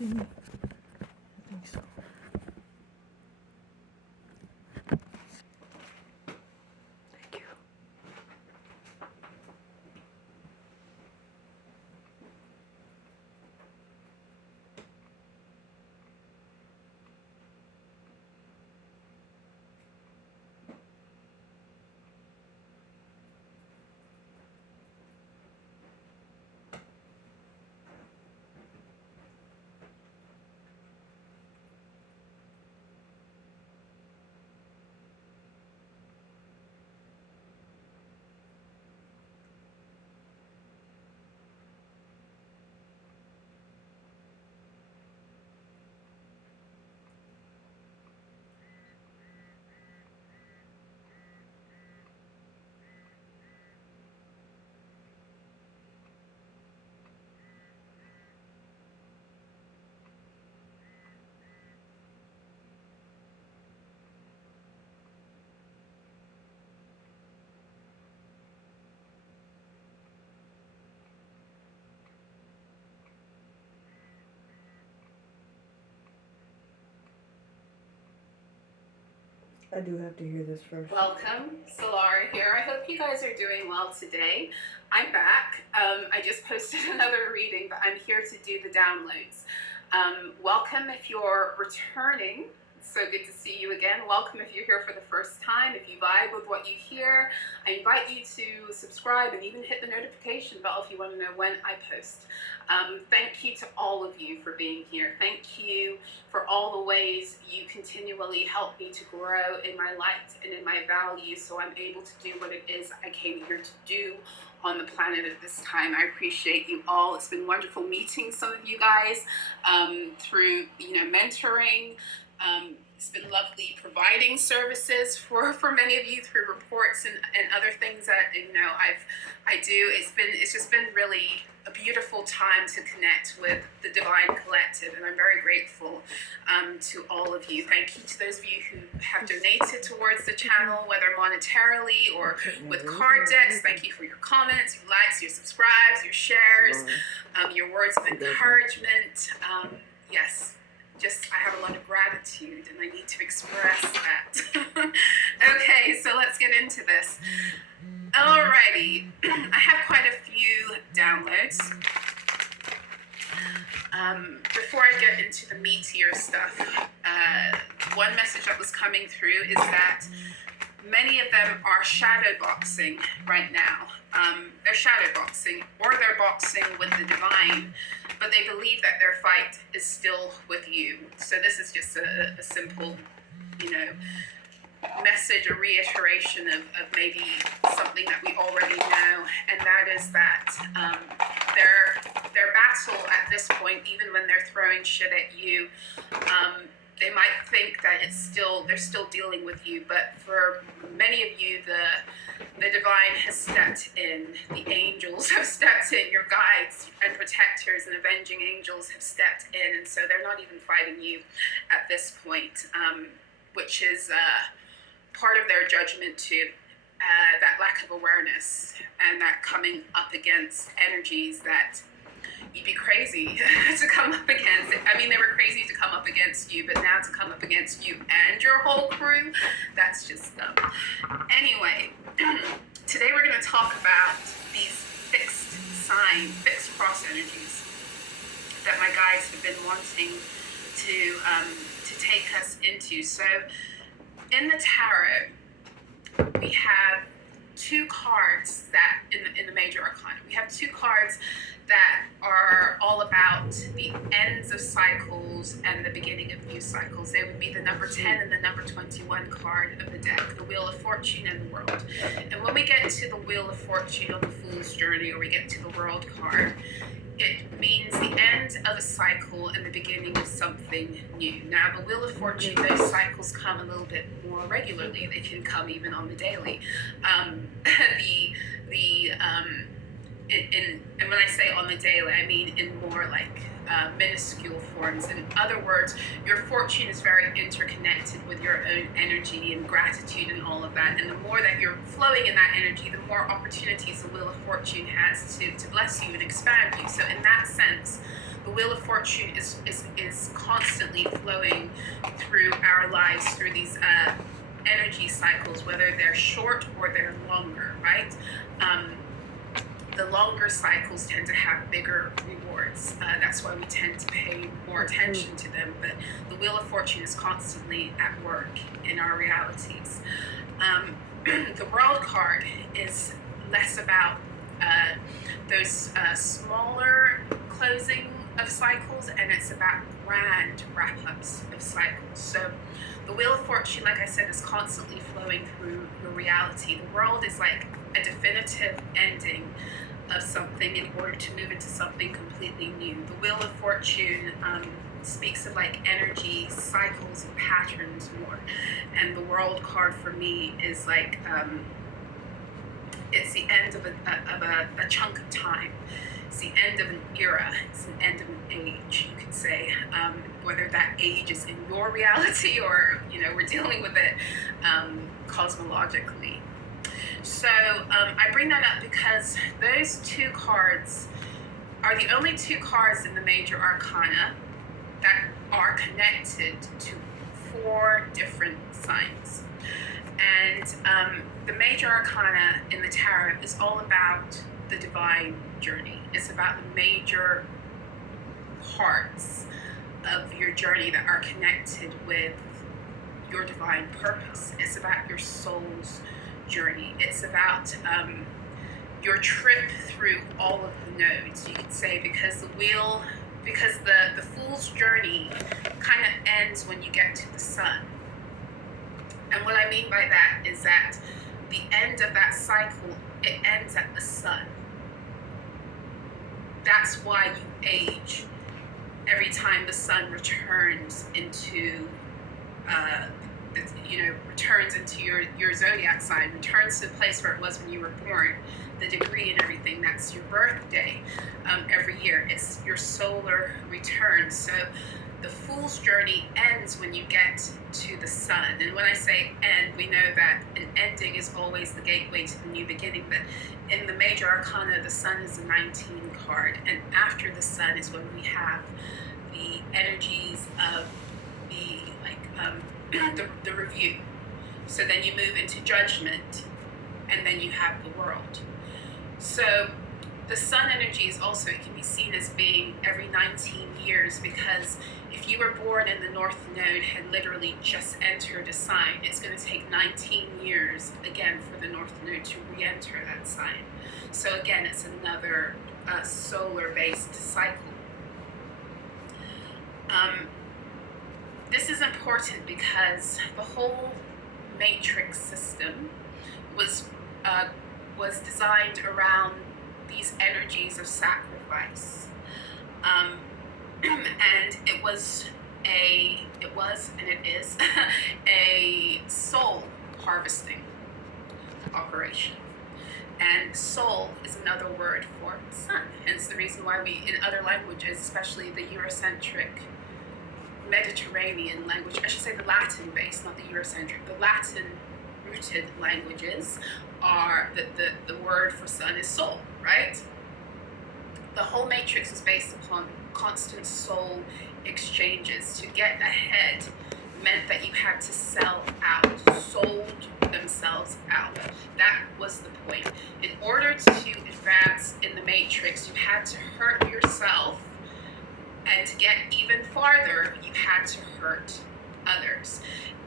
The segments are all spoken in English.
see me? I think so. Thank you. I do have to hear this first. Welcome, Solara here. I hope you guys are doing well today. I'm back. I just posted another reading, but I'm here to do the downloads. Welcome if you're returning. It's so good to see you again. Welcome if you're here for the first time. If you vibe with what you hear, I invite you to subscribe and even hit the notification bell if you want to know when I post. Thank you to all of you for being here. Thank you for all the ways you continually help me to grow in my light and in my values, so I'm able to do what it is I came here to do on the planet at this time. I appreciate you all. It's been wonderful meeting some of you guys through mentoring. It's been lovely providing services for many of you through reports and other things that I do. It's just been really a beautiful time to connect with the Divine Collective, and I'm very grateful to all of you. Thank you to those of you who have donated towards the channel, whether monetarily or with card decks. Thank you for your comments, your likes, your subscribes, your shares, your words of encouragement. Yes. I have a lot of gratitude and I need to express that. Okay, so let's get into this. Alrighty, I have quite a few downloads. Before I get into the meatier stuff, one message that was coming through is that many of them are shadow boxing right now. They're shadow boxing, or they're boxing with the divine, but they believe that their fight is still with you. So this is just a simple, message, a reiteration of maybe something that we already know, and that is that their battle at this point, even when they're throwing shit at you, they might think that they're still dealing with you, but for many of you, the divine has stepped in, the angels have stepped in, your guides and protectors and avenging angels have stepped in, and so they're not even fighting you at this point, which is part of their judgment too. That lack of awareness and that coming up against energies that you'd be crazy to come up against. I mean, they were crazy to come up against you, but now to come up against you and your whole crew, that's just dumb. Anyway, today we're going to talk about these fixed cross energies that my guides have been wanting to take us into. So in the tarot, we have two cards that in the major arcana, we have two cards that are all about the ends of cycles and the beginning of new cycles. They would be the number 10 and the number 21 card of the deck, the Wheel of Fortune and the World. And when we get to the Wheel of Fortune on the Fool's Journey, or we get to the World card, it means the end of a cycle and the beginning of something new. Now, the Wheel of Fortune, those cycles come a little bit more regularly. They can come even on the daily. And when I say on the daily, I mean in more like minuscule forms. In other words, your fortune is very interconnected with your own energy and gratitude and all of that. And the more that you're flowing in that energy, the more opportunities the Wheel of Fortune has to bless you and expand you. So in that sense, The wheel of fortune is constantly flowing through our lives, through these energy cycles, whether they're short or they're longer, right? The longer cycles tend to have bigger rewards. That's why we tend to pay more attention to them. But the wheel of fortune is constantly at work in our realities. The world card is less about those smaller closing of cycles, and it's about grand wrap-ups of cycles. So the wheel of fortune, like I said, is constantly flowing through your reality. The world is like a definitive ending of something in order to move into something completely new. The wheel of fortune speaks of like energy cycles and patterns more, and the world card for me is like it's the end of a chunk of time. It's the end of an era. It's an end of an age, you could say. Whether that age is in your reality or, we're dealing with it cosmologically. So I bring that up because those two cards are the only two cards in the major arcana that are connected to 4 different signs. And the major arcana in the tarot is all about the divine journey. It's about the major parts of your journey that are connected with your divine purpose. It's about your soul's journey. It's about your trip through all of the nodes, you could say, because the fool's journey kind of ends when you get to the sun. And what I mean by that is that the end of that cycle, it ends at the sun. That's why you age every time the sun returns into returns into your zodiac sign, returns to the place where it was when you were born, the degree and everything. That's your birthday every year. It's your solar return. So the fool's journey ends when you get to the sun. And when I say end, we know that an ending is always the gateway to the new beginning. But in the major arcana, the sun is a 19 card. And after the sun is when we have the energies of the review. So then you move into judgment, and then you have the world. So the sun energy is also, it can be seen as being every 19 years, because if you were born in the north node, had literally just entered a sign, it's going to take 19 years again for the north node to re-enter that sign. So again, it's another solar-based cycle. This is important because the whole matrix system was designed around these energies of sacrifice, and it was and it is a soul harvesting operation. And soul is another word for sun, hence the reason why we, in other languages, especially the Eurocentric Mediterranean language, I should say the Latin based, not the Eurocentric, the Latin rooted languages are the word for sun is soul, right? The whole matrix is based upon constant soul exchanges. To get ahead meant that you had to sell out, sold themselves out. That was the point. In order to advance in the matrix, you had to hurt yourself, and to get even farther, you had to hurt others.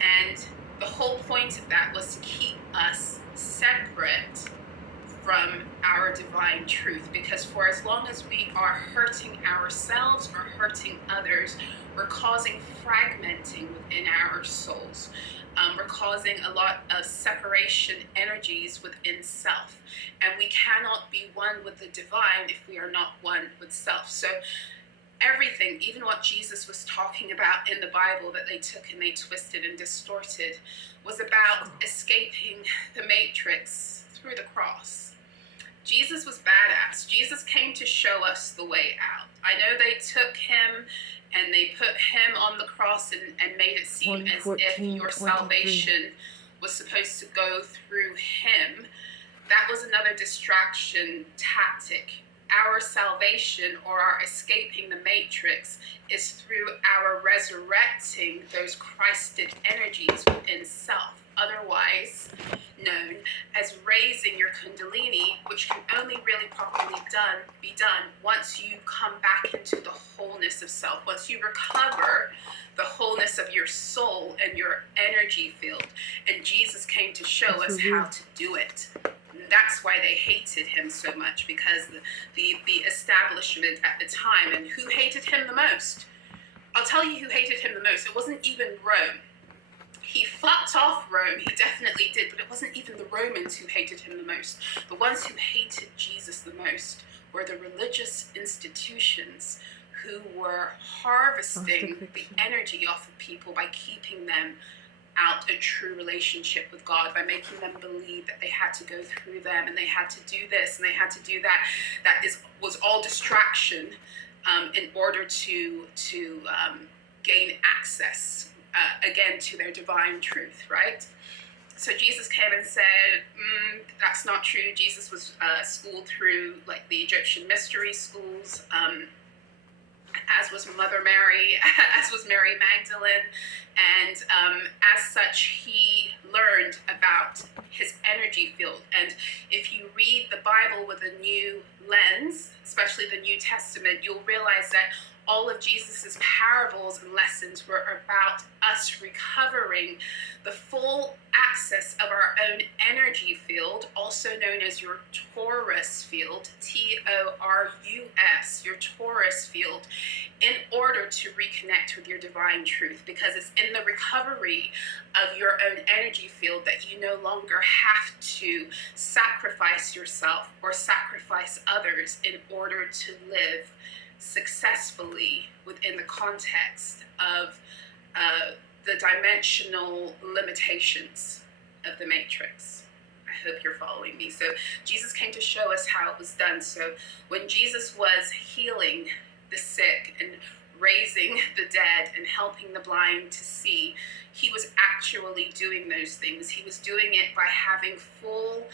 And the whole point of that was to keep us separate from our divine truth, because for as long as we are hurting ourselves or hurting others, we're causing fragmenting within our souls. We're causing a lot of separation energies within self, and we cannot be one with the divine if we are not one with self. So everything, even what Jesus was talking about in the Bible that they took and they twisted and distorted, was about escaping the matrix through the cross. Jesus was badass. Jesus came to show us the way out. I know they took him and they put him on the cross and made it seem as if your salvation was supposed to go through him. That was another distraction tactic our salvation or our escaping the matrix is through our resurrecting those Christed energies within self, otherwise known as raising your kundalini, which can only really properly be done once you come back into the wholeness of self, once you recover the wholeness of your soul and your energy field. And Jesus came to show us how to do it. That's why they hated him so much, because the establishment at the time, and who hated him the most? I'll tell you who hated him the most. It wasn't even Rome. He fucked off Rome, he definitely did, but it wasn't even the Romans who hated him the most. The ones who hated Jesus the most were the religious institutions who were harvesting the energy off of people by keeping them out a true relationship with God, by making them believe that they had to go through them and they had to do this and they had to do that. Was all distraction in order to gain access again to their divine truth, right? So Jesus came and said, that's not true. Jesus was schooled through like the Egyptian mystery schools, as was Mother Mary, as was Mary Magdalene. And as such, he learned about his energy field. And if you read the Bible with a new lens, especially the New Testament, you'll realize that all of Jesus's parables and lessons were about us recovering the full access of our own energy field, also known as your Taurus field, T-O-R-U-S, your Taurus field, in order to reconnect with your divine truth, because it's in the recovery of your own energy field that you no longer have to sacrifice yourself or sacrifice others in order to live successfully within the context of the dimensional limitations of the matrix. I hope you're following me. So Jesus came to show us how it was done. So when Jesus was healing the sick and raising the dead and helping the blind to see, he was actually doing those things. He was doing it by having full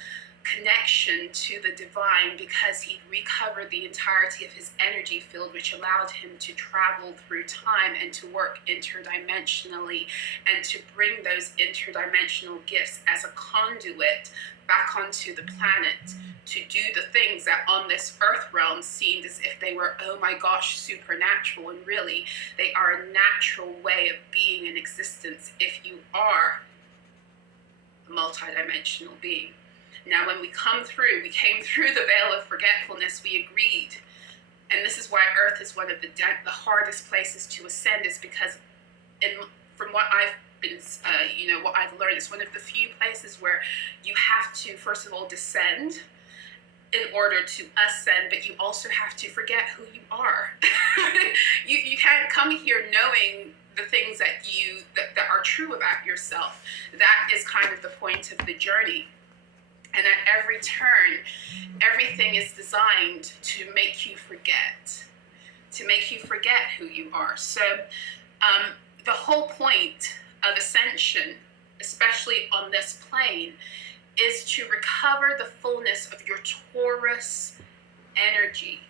connection to the divine, because he recovered the entirety of his energy field, which allowed him to travel through time and to work interdimensionally and to bring those interdimensional gifts as a conduit back onto the planet to do the things that on this earth realm seemed as if they were, oh my gosh, supernatural, and really they are a natural way of being in existence if you are a multidimensional being. Now, when we came through the veil of forgetfulness, we agreed. And this is why Earth is one of the hardest places to ascend, is because from what I've been, what I've learned, it's one of the few places where you have to, first of all, descend in order to ascend, but you also have to forget who you are. You can't come here knowing the things that are true about yourself. That is kind of the point of the journey. And at every turn, everything is designed to make you forget who you are. So the whole point of ascension, especially on this plane, is to recover the fullness of your Taurus energy.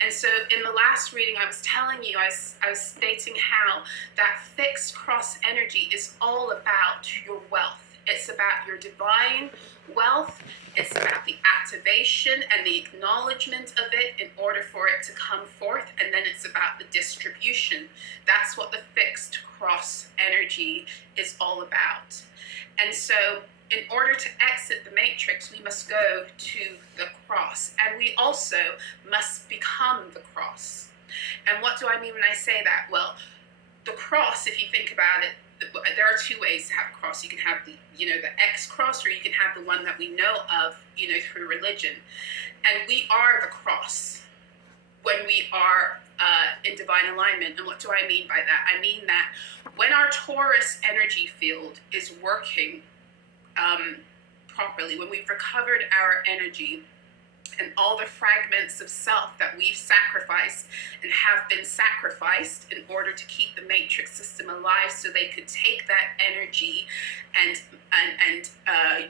And so in the last reading, I was telling you, I was stating how that fixed cross energy is all about your wealth. It's about your divine wealth. It's about the activation and the acknowledgement of it in order for it to come forth. And then it's about the distribution. That's what the fixed cross energy is all about. And so in order to exit the matrix, we must go to the cross. And we also must become the cross. And what do I mean when I say that? Well, the cross, if you think about it, there are two ways to have a cross. You can have the X cross, or you can have the one that we know of, through religion. And we are the cross when we are in divine alignment. And what do I mean by that? I mean that when our Taurus energy field is working properly, when we've recovered our energy and all the fragments of self that we've sacrificed and have been sacrificed in order to keep the matrix system alive, so they could take that energy and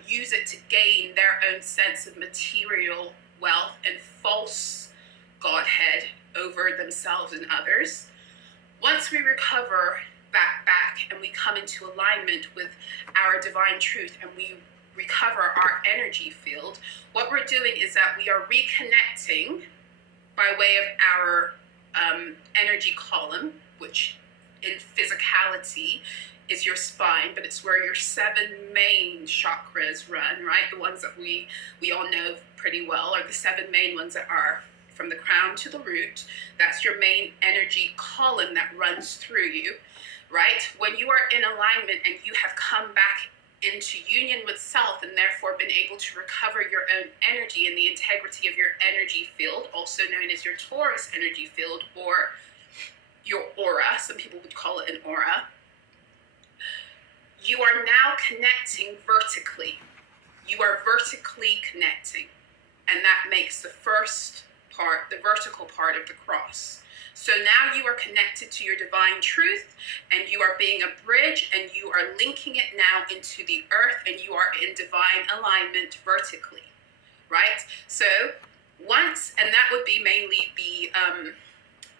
use it to gain their own sense of material wealth and false Godhead over themselves and others. Once we recover back and we come into alignment with our divine truth and we recover our energy field, what we're doing is that we are reconnecting by way of our energy column, which in physicality is your spine, but it's where your 7 main chakras run, right? The ones that we all know pretty well are the 7 main ones that are from the crown to the root. That's your main energy column that runs through you, right? When you are in alignment and you have come back into union with self and therefore been able to recover your own energy and the integrity of your energy field, also known as your Taurus energy field or your aura, some people would call it an aura, you are now connecting vertically. You are vertically connecting. And that makes the first part, the vertical part of the cross. So now you are connected to your divine truth and you are being a bridge and you are linking it now into the earth and you are in divine alignment vertically, right? So once, and that would be mainly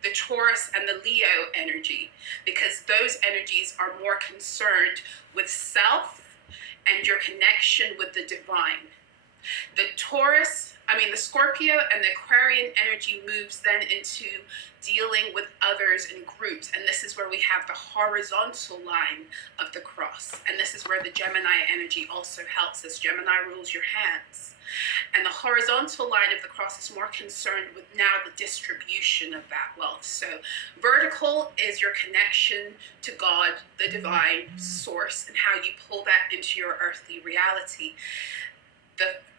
the Taurus and the Leo energy, because those energies are more concerned with self and your connection with the divine. The Scorpio and the Aquarian energy moves then into dealing with others in groups. And this is where we have the horizontal line of the cross. And this is where the Gemini energy also helps us. Gemini rules your hands. And the horizontal line of the cross is more concerned with now the distribution of that wealth. So vertical is your connection to God, the divine source, and how you pull that into your earthly reality.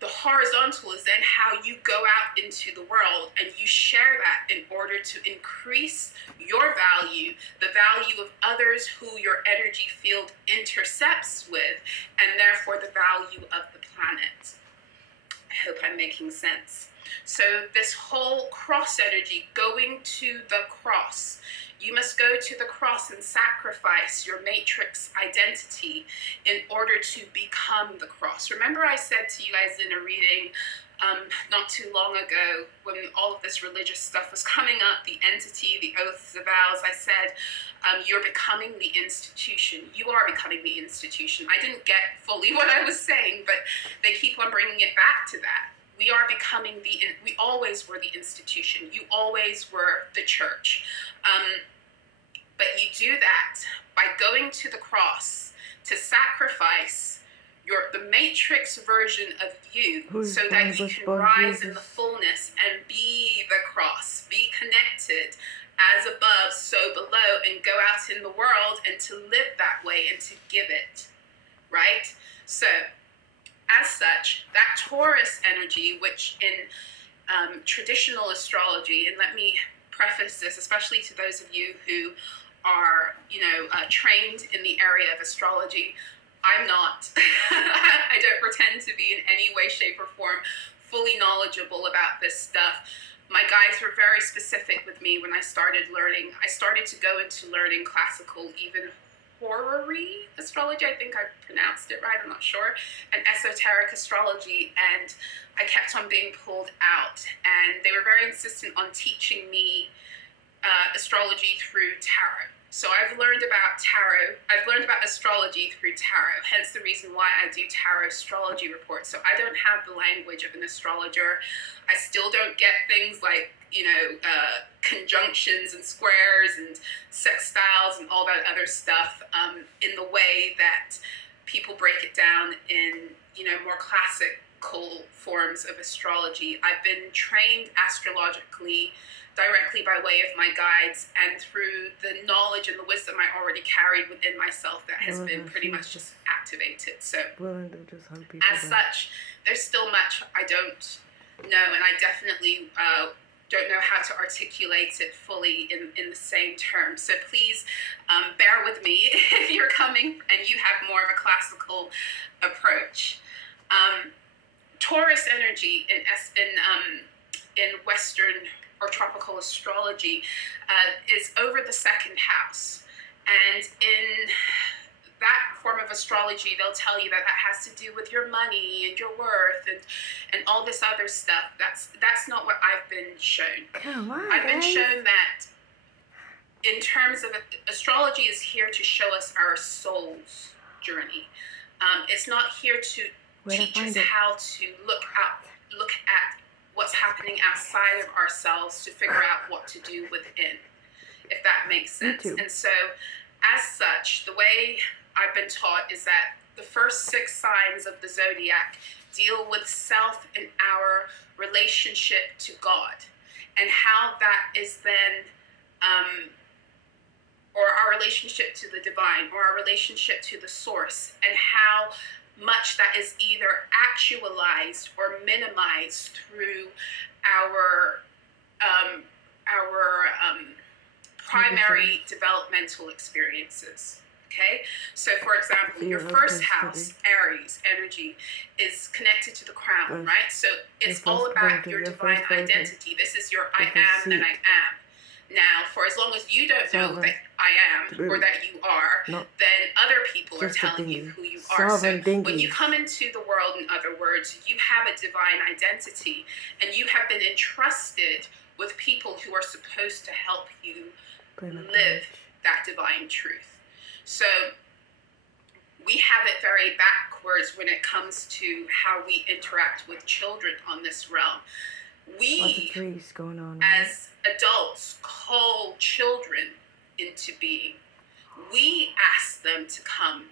The horizontal is then how you go out into the world and you share that in order to increase your value, the value of others who your energy field intercepts with, and therefore the value of the planet. I hope I'm making sense. So this whole cross energy, going to the cross, you must go to the cross and sacrifice your matrix identity in order to become the cross. Remember I said to you guys in a reading not too long ago when all of this religious stuff was coming up, the entity, the oaths, the vows, I said, you're becoming the institution. You are becoming the institution. I didn't get fully what I was saying, but they keep on bringing it back to that. We are becoming we always were the institution. You always were the church. But you do that by going to the cross to sacrifice the matrix version of you so that you can rise in the fullness and be the cross, be connected as above, so below, and go out in the world and to live that way and to give it, right? So, as such, that Taurus energy, which in traditional astrology, and let me preface this, especially to those of you who are, trained in the area of astrology, I'm not. I don't pretend to be in any way, shape, or form fully knowledgeable about this stuff. My guides were very specific with me when I started learning. I started to go into learning classical, even horary astrology, I think I pronounced it right, I'm not sure, and esoteric astrology, and I kept on being pulled out, and they were very insistent on teaching me astrology through tarot. So I've learned about tarot, I've learned about astrology through tarot, hence the reason why I do tarot astrology reports. So I don't have the language of an astrologer. I still don't get things like, conjunctions and squares and sextiles and all that other stuff in the way that people break it down in, more classical forms of astrology. I've been trained astrologically directly by way of my guides and through the knowledge and the wisdom I already carried within myself that has been pretty much just activated. So as such, there's still much I don't know, and I definitely don't know how to articulate it fully in the same terms. So please bear with me if you're coming and you have more of a classical approach. Taurus energy in Western or tropical astrology is over the second house, and in that form of astrology, they'll tell you that that has to do with your money and your worth and all this other stuff. That's not what I've been shown. Come on, I've been guys. shown that in terms of astrology is here to show us our soul's journey. It's not here to teach us how to look at what's happening outside of ourselves to figure out what to do within, if that makes sense. And so, as such, the way I've been taught is that the first 6 signs of the zodiac deal with self and our relationship to God, and how that is then, or our relationship to the divine, or our relationship to the source, and how much that is either actualized or minimized through our primary developmental experiences. Okay, so for example, your first house, Aries energy, is connected to the crown, right? So it's all about your divine identity. This is your I am that I am. Now, for as long as you don't know that I am or that you are, then other people are telling you who you are. So when you come into the world, in other words, you have a divine identity, and you have been entrusted with people who are supposed to help you live that divine truth. So we have it very backwards when it comes to how we interact with children on this realm. We, as adults, call children into being. We ask them to come